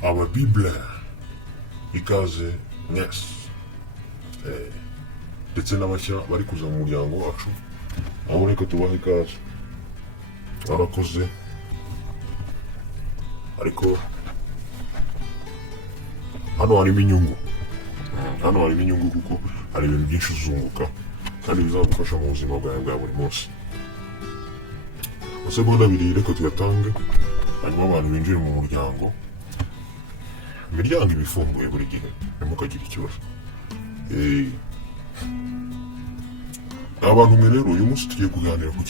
Bible ikaze mwese ndetse n'abashya bari kuza mu muryango wacu, aho reka tubahe ikaze. Barakoze, ariko hano harimo inyungu kuko hari ibintu byinshi uzunguka kandi bizagufasha mu buzima bwawe bwa buri munsi. Amasegonda abiri reka tuyatange, hanyuma abantu binjire mu muryango. Imiryango iba ifunguye buri gihe, ntimukagire ikibazo. Abantu mwe rero, uyu munsi tugiye kuganira ku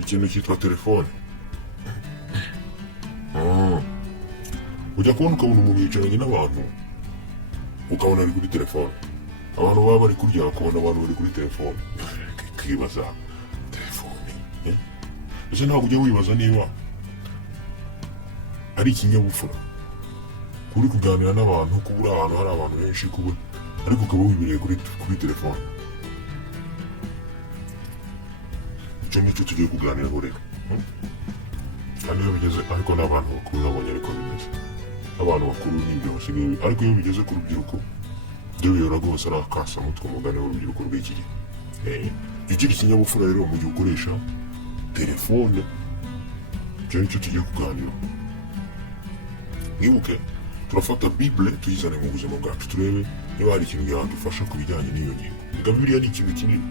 ikintu cyitwa telefone. Ujya kubona ukabona umuntu yicaranye n'abantu ukabona ari kuri telefone. Abantu baba bari kurya ukabona abantu bari kuri telefone. Ukibaza telefone, ese ntabwo ujya wibaza niba ari ikinyabupfura kuri kuganira n'abantu, kuba uri ahantu hari abantu benshi, ariko ukaba wibereye kuri telefone. Icyo nicyo tugiye kuganiraho rero. Kandi iyo bigeze, ariko n'abantu bakuru nabonye ariko bimeze. Abantu bakuru n'ibyo basigaye, ariko iyo bigeze ku rubyiruko byo biyora rwose ari akasamutwe umugani w'urubyiruko rw'iki gihe. Jya ugira ikinyabupfura rero mu gihe ukoresha telefone. Icyo nicyo tugiye kuganiraho. Mwibuke, turafata Bible tuyizane mu buzima bwacu, turebe niba hari ikintu yadufasha ku bijyanye n'iyo ngingo. Reka Bibiliya ni ikintu kinini.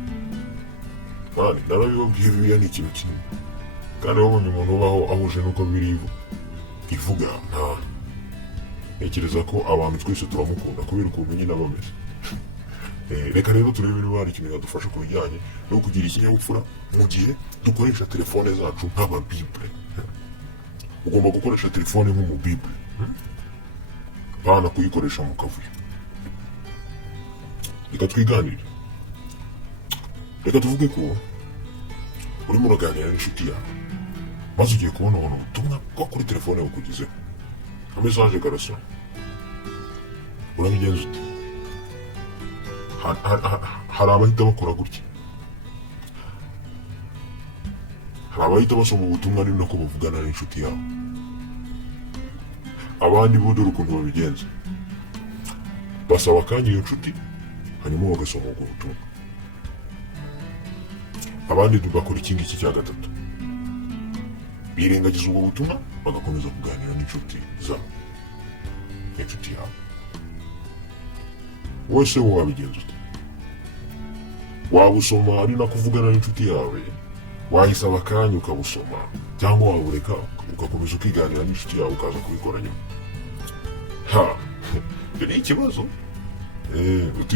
Narabibabwiye, Bibiliya ni ikintu kinini. Kandi wabonye umuntu ubaho ahuje n'uko Bibiliya ivuga, ntekereza ko abantu twese turamukunda kubera ukuntu nyine aba ameze. Reka rero turebe niba hari ikintu yadufasha ku bijyanye no kugira ikinyabupfura mu gihe dukoresha telefone zacu nk'aba Bible. Ugomba gukoresha telefone nk'umu Bible, bana kuyikoresha mu kavuyo. Reka twiganire. Reka tuvuge ko urimo uraganira n'inshuti yawe, maze ugiye kubona ubutumwa bwo kuri telefone bukugezeho, akamesaje karasa. Urabigenza ute? Hari abahita bakora gutya, hari abahita basoma ubutumwa ari nako bavugana n'inshuti yawe. Abandi bo dore ukuntu babigenza, basaba akanya iyo nshuti hanyuma bagasoma ubwo butumwa. Abandi bakora iki ngiki cya gatatu, birengagiza ubwo butumwa bagakomeza kuganira n'inshuti zabo, n'inshuti yawe. Wese wowe wabigenza ute? Wabusoma ari nako uvugana n'inshuti yawe, wayisaba akanya ukabusoma, cyangwa wabureka ugakomeza ukiganira n'inshuti yawe ukaza kubikora nyuma? Ibyo ni ikibazo.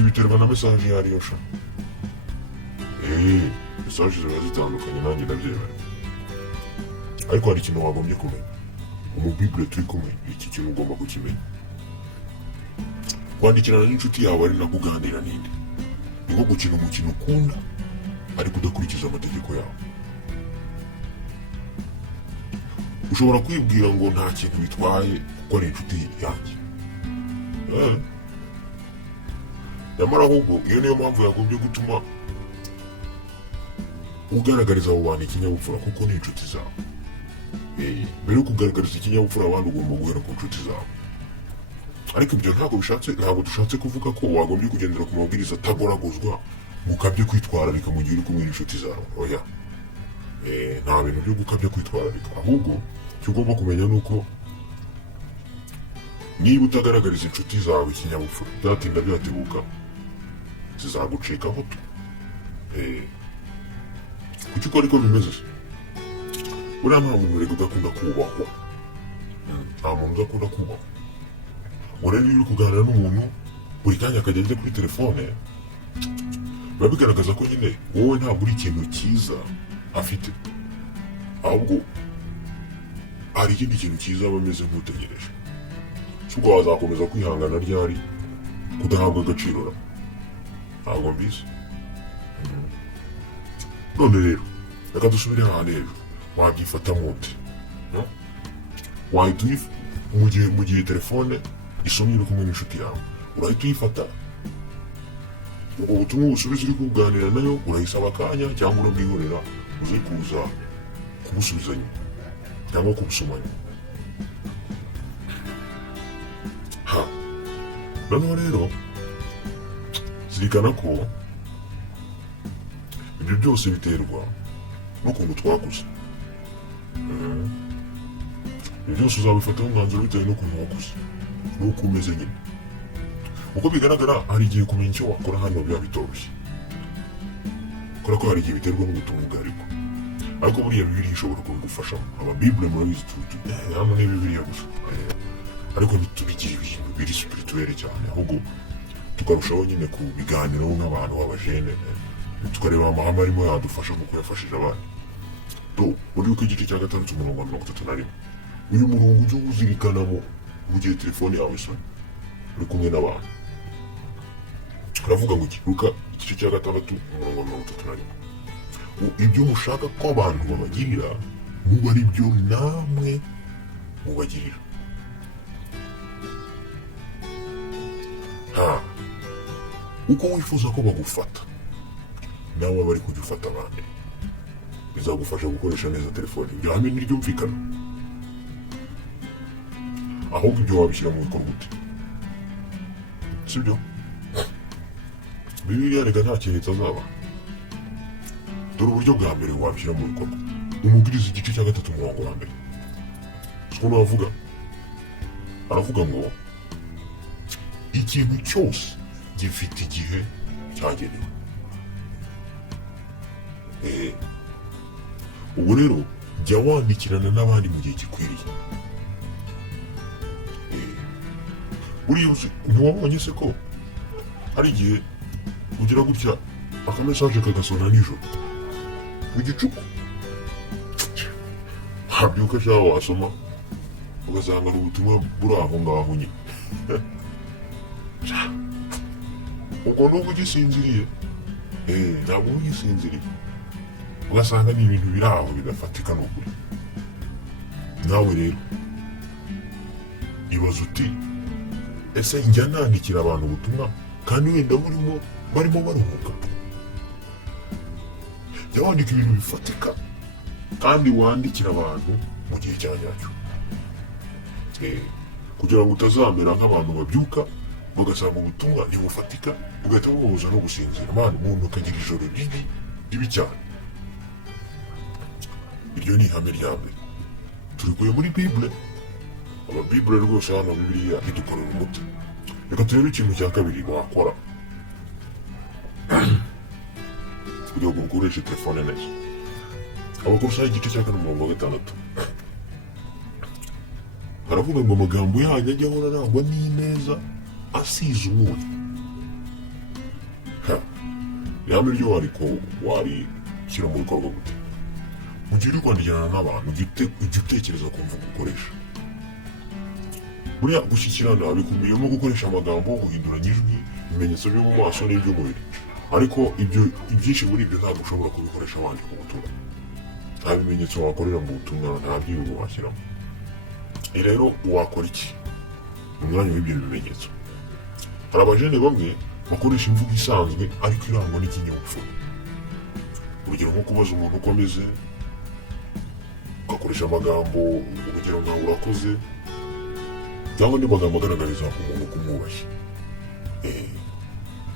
Biterwa na mesaje iyo ariyo sha. Mesaje ziba zitandukanye, nanjye ndabyemera. Ariko hari ikintu wagombye kumenya. Mu Bible turi kumwe, iki kintu ugomba kukimenya. Kwandikirana n'inshuti yawe ari nako uganira n'indi, ni nko gukina umukino ukunda ariko udakurikiza amategeko yawe. Ushobora kwibwira ngo nta kintu bitwaye kuko ari inshuti yanjye, nyamara ahubwo iyo niyo mpamvu yagombye gutuma ugaragariza abo bantu ikinyabupfura, kuko ni inshuti zawe. Mbere yo kugaragariza ikinyabupfura abandi ugomba guhera ku nshuti zawe. Ariko ibyo ntabwo dushatse kuvuga ko wagombye kugendera ku mabwiriza atagoragozwa gukabye kwitwararika mu gihe uri kumwe n'inshuti zawe. Oya, nta bintu byo gukabya kwitwararika. Ahubwo icyo ugomba kumenya ni uko niba utagaragariza inshuti zawe ikinyabupfura, byatinda byatebuka zizagucikaho tu. Kuki uko ariko bimeze se? Buriya nta muntu ureka udakunda kubahwa. Nta muntu udakunda kubahwa. Urebe iyo uri kuganira n'umuntu buri kanya akajya ajya kuri telefone, biba bigaragaza ko nyine wowe ntabwo uri ikintu cyiza afite, ahubwo hari ikindi kintu cyiza aba ameze nk'utegereje. Si ubwo wazakomeza kwihangana ryari kudahabwa agaciro? Ntabwo mbizi. None rero reka dusubire ahantu hejuru. Wabyifata mute? Wahita mu gihe telefone isomye uri kumwe n'inshuti yawe, urahita uyifata ubwo butumwa busubiza uri kuganira nayo, urayisaba akanya cyangwa urabwihorera uze kuza kubusubiza nyuma. cyangwa kubusomanya. Noneho rero zirikana ko ibyo byose biterwa n'ukuntu twakuze. Ibyo byose uzabifataho umwanzuro bitewe n'ukuntu wakuze n'uko umeze nyine. Uko bigaragara hari igihe kumenya icyo wakora hano biba bitoroshye, kubera ko hari igihe biterwa n'ubutumwa bwariko, ariko buriya Bibiliya ishobora kubigufasha. Ababibule murabizi hamwe n'Bibiliya gusa, ariko ntitubigire ibintu biri spirituel cyane, ahubwo tukarushaho nyine kubiganiraho nk'abantu b'abajene, tukareba amahame arimo yadufasha nk'uko yafashije abandi. Muri uko igice cya 6:31 uyu murongo ujye uzirikanamo mu gihe telefone yawe isona uri kumwe n'abantu. Uravuga ngo Luka igice cya 6:31, ibyo mushaka ko abantu babagirira muba ari byo namwe mubagirira. Uko wifuza ko bagufata nawe bari kujya ufata abandi, bizagufasha gukoresha neza telefone. Ibyo hamwe n'iryumvikana, ahubwo ibyo wabishyira mu bikorwa ute, sibyo? Bibiliya reka nta kintu itazaba. Dore uburyo bwa mbere wabishyira mu bikorwa. Umubwiriza igice cya 3:1 ukuntu bavuga, aravuga ngo ikintu cyose gifite igihe cyagenewe. Ubu rero jya wandikirana n'abandi mu gihe gikwiriye. Buriya ntiwabonye se ko hari igihe ugira gutya akamesaje kagasona nijoro mu gicuku, habyuka cyangwa wasoma ugasanga ni ubutumwa buri aho ngaho nyine. Ubwo nubwo ugisinziriye, ntabwo uba ugisinziriye, ugasanga ni ibintu biri aho bidafatika n'ukuri. Nawe rero ibaza uti, ese njya nandikira abantu ubutumwa kandi wenda barimo baruhuka? Jya wandika ibintu bifatika kandi wandikira abantu mu gihe cya nyacyo, kugira ngo utazamera nk'abantu babyuka bagasanga ubutumwa ntibufatika ugahita bubabuza no gusinzira. Umuntu akagira ijoro ribi cyane. Iryo ni ihame rya mbere turikuye muri Bible. Ababibule rwose hano Bibiliya idukorera umuti. Reka turebe ikintu cya kabiri wakora kugira ngo ukoreshe telefone neza. Abakorosayi igice cya 4:6 haravuga ngo amagambo yanyu ajya ahora arangwa n'ineza asize umunyu. Ihame ryo warishyira mu bikorwa gute? Mu gihe uri kwandikirana n'abantu ujye utekereza ku mvugo ukoresha. Buriya gushyikirana bikumiyemo gukoresha amagambo, guhinduranya ijwi, ibimenyetso byo mu maso n'iby'umubiri, ariko ibyinshi muri ibyo ntabwo ushobora kubikoresha wandika ubutumwa. Nta bimenyetso wakorera mu butumwa, nta byiyugo washyiramo. Rero wakora iki mu mwanya w'ibyo bimenyetso? Hari abajene bamwe bakoresha imvugo isanzwe ariko irangwa n'ikinyabupfura. Urugero nko kubaza umuntu uko ameze, ugakoresha amagambo urugero nkawe urakoze, cyangwa andi magambo agaragariza umuntu kumwubashye.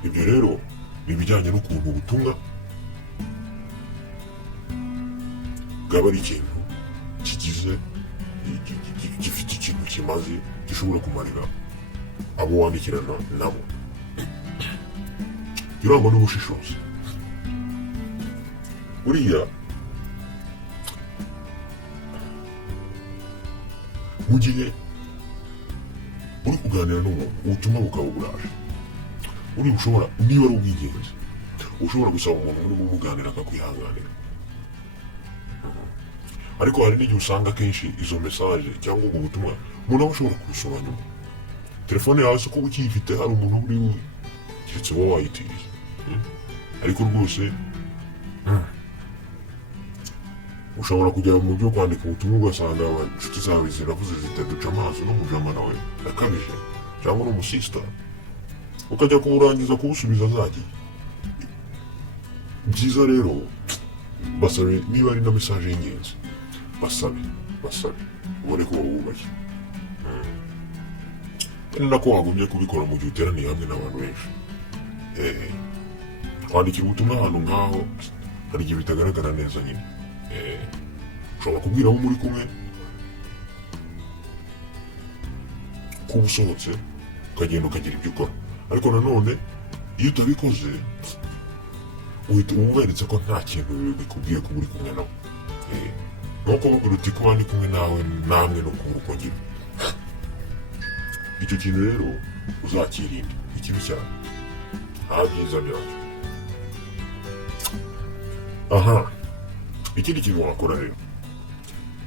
Ibyo rero ni ibijyanye n'ukuntu ubutumwa bwaba ari ikintu gifite ikintu kimaze gishobora kumarira abo wandikirana nabo. Irangwa n'ubushishozi. Buriya mu gihe uri kuganira n'umuntu ubutumwa bukaba buraje, niba ari ubw'ingenzi ushobora gusaba umuntu urimo umuganira akakwihanganira. Ariko hari n'igihe usanga akenshi izo mesaje cyangwa ubwo butumwa umuntu aba ashobora kubusoma nyuma. Telefone yawe se kuba ukiyifite hari umuntu uri keretse wowe wayitiriye. Ariko rwose ushobora kujya mu byo kwandika ubutumwa ugasanga inshuti zawe ziravuze zitaduca amaso n'umujama nawe akabije cyangwa n'umusista, ukajya kuburangiza kubusubiza zagiye. Byiza rero basabe, niba ari na mesaje y'ingenzi basabe basabe ubone ko wabubashye. Ni nako wagombye kubikora mu gihe uteraniye hamwe n'abantu benshi. Kwandikira ubutumwa ahantu nk'aho hari igihe bitagaragara neza nyine. Ushobora kubwira abo muri kumwe ko uba usohotse ukagenda ukagira ibyo ukora, ariko nanone iyo utabikoze uhita umweretse ko nta kintu bikubwiye kuba uri kumwe nawe. Nuko babwira uti kuba ndi kumwe nawe namwe no kubura uko ngira. Icyo kintu rero uzakirinda, ni kibi cyane, nta byiza byacyo. Ikindi kintu wakora rero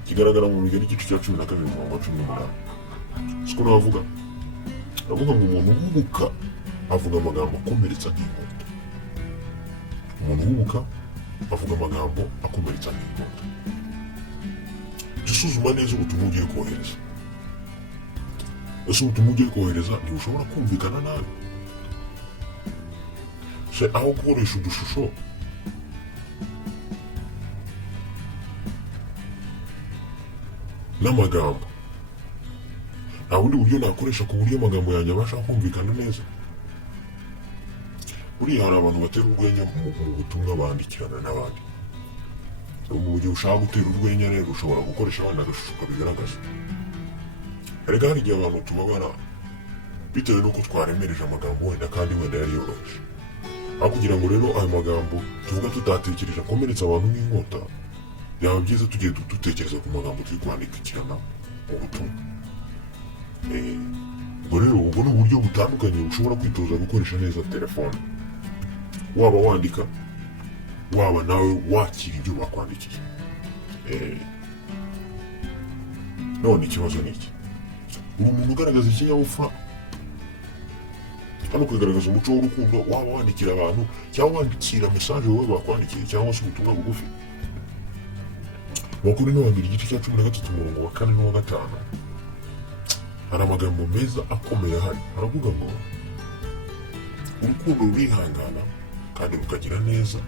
kigaragara mu migani igice cya 12 umurongo wa 18. Siko navuga ngo umuntu uhubuka avuga amagambo akomeretsa nk'inkota. Umuntu uhubuka avuga amagambo akomeretsa nk'inkota. Jya usuzuma neza ubutumwa ugiye kohereza. Ese ubutumwa ugiye kohereza ntibushobora kumvikana nabi? Se aho gukoresha udushusho n'amagambo, nta bundi buryo nakoresha ku buryo amagambo yanjye abasha kumvikana neza? Buriya hari abantu batera urwenya mu butumwa bandikirana n'abandi. Mu gihe ushaka gutera urwenya rero ushobora gukoresha wenda agashusho kabigaragaza. Erega hari igihe abantu tubabara bitewe n'uko twaremereje amagambo wenda kandi wenda yari yoroheje. Aho kugira ngo rero ayo magambo tuvuga tutatekereje akomeretsa abantu nk'inkota, byaba byiza tugiye dutekereza ku magambo turi kwandikirana mu butumwa. Ubwo ni uburyo butandukanye ushobora kwitoza gukoresha neza telefone, waba wandika waba nawe wakira ibyo bakwandikiye. None ikibazo ni iki? Uri umuntu ugaragaza ikinyabupfura, hano kugaragaza umuco w'urukundo, waba wandikira abantu cyangwa wandikira mesaje wowe bakwandikiye cyangwa se ubutumwa bugufi. Bakuri n'abambira igice cya 13 umurongo wa 4 n'uwa 5 hari amagambo meza akomeye ahari. Aravuga ngo urukundo rurihangana kandi rukagira neza,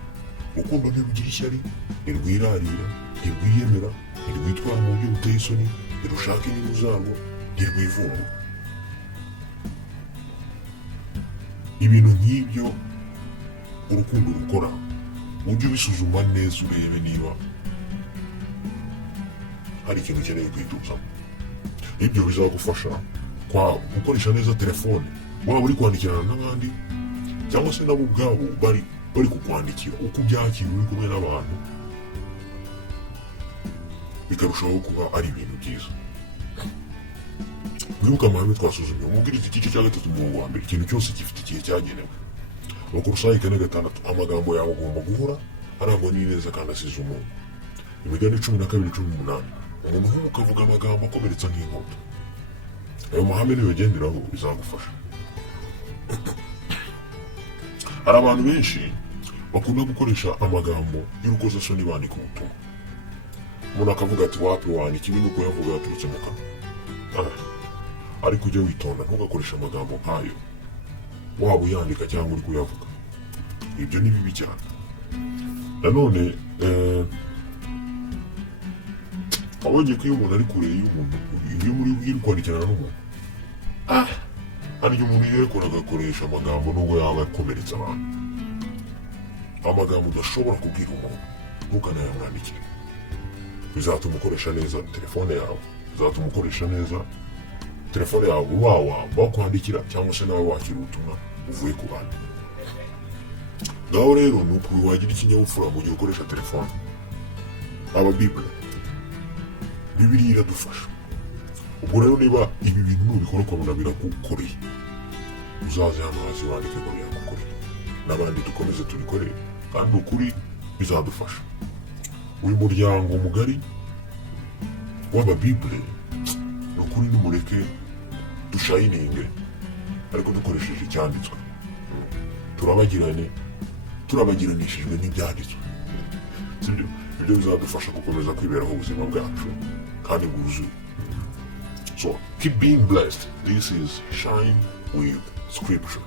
urukundo ntirugira ishyari, ntirwirarira, ntirwiyemera, ntirwitwara mu buryo buteye isoni, ntirushaka inyungu zarwo, ntirwivumbura. Ibintu nk'ibyo urukundo rukora ujye ubisuzuma neza urebe niba hari ikintu ukeneye kwituzamo. Ibyo bizagufasha gukoresha neza telefone, waba uri kwandikirana n'abandi cyangwa se nabo ubwabo bari kukwandikira. Uko ubyakira uri kumwe n'abantu bikarushaho kuba ari ibintu byiza. Mwibuka amahame twasuzumye umubwiriza igice cya 3 umurongo wa 1, ikintu cyose gifite igihe cyagenewe. Abakolosayi 4:6 amagambo yawe agomba guhora arangwa n'ineza kandi asize umuntu. Imigani 12:18 umuntu uhubuka avuga amagambo akomeretsa nk'inkota. Ayo mahame nibagenderaho bizagufasha. Hari abantu benshi bakunda gukoresha amagambo y'urukozasoni bandika ubutumwa. Umuntu akavuga ati wapi wandika ibi nuko yavuga yaturutse mu kanwa. Ariko ujya witonda ntugakoresha amagambo nk'ayo waba uyandika cyangwa uri kuyavuga. Ibyo ni bibi cyane. Nanone abonye ko iyo umuntu ari kure y'umuntu, iyo muri kwandikirana n'umuntu, hari igihe umuntu yerekora agakoresha amagambo nubwo yaba yakomeretsa abantu. Amagambo udashobora kubwira umuntu ntukanayamwandikire. Bizatuma ukoresha neza telefone yawe, bizatuma ukoresha neza telefone yawe bakwandikira cyangwa se nawe wakira ubutumwa uvuye ku bandi. Ngaho rero ni uko wagira ikinyabupfura mu gihe ukoresha telefone. Bibiliya iradufasha. Ubwo rero niba ibi bintu nubikora ukabona biragukoreye, uzaze hano hasi wandike ngo biragukoreye, n'abandi dukomeze tubikorere kandi ukuri bizadufasha. Uyu muryango mugari w'Ababibule ni ukuri nimureke dushayininge ariko dukoresheje icyanditswe, turabagiranishijwe n'ibyanditswe. Sibyo? Ibyo bizadufasha gukomeza kwiberaho ubuzima bwacu kandi bwuzuye. So keep being blessed. This is Shine with Scripture.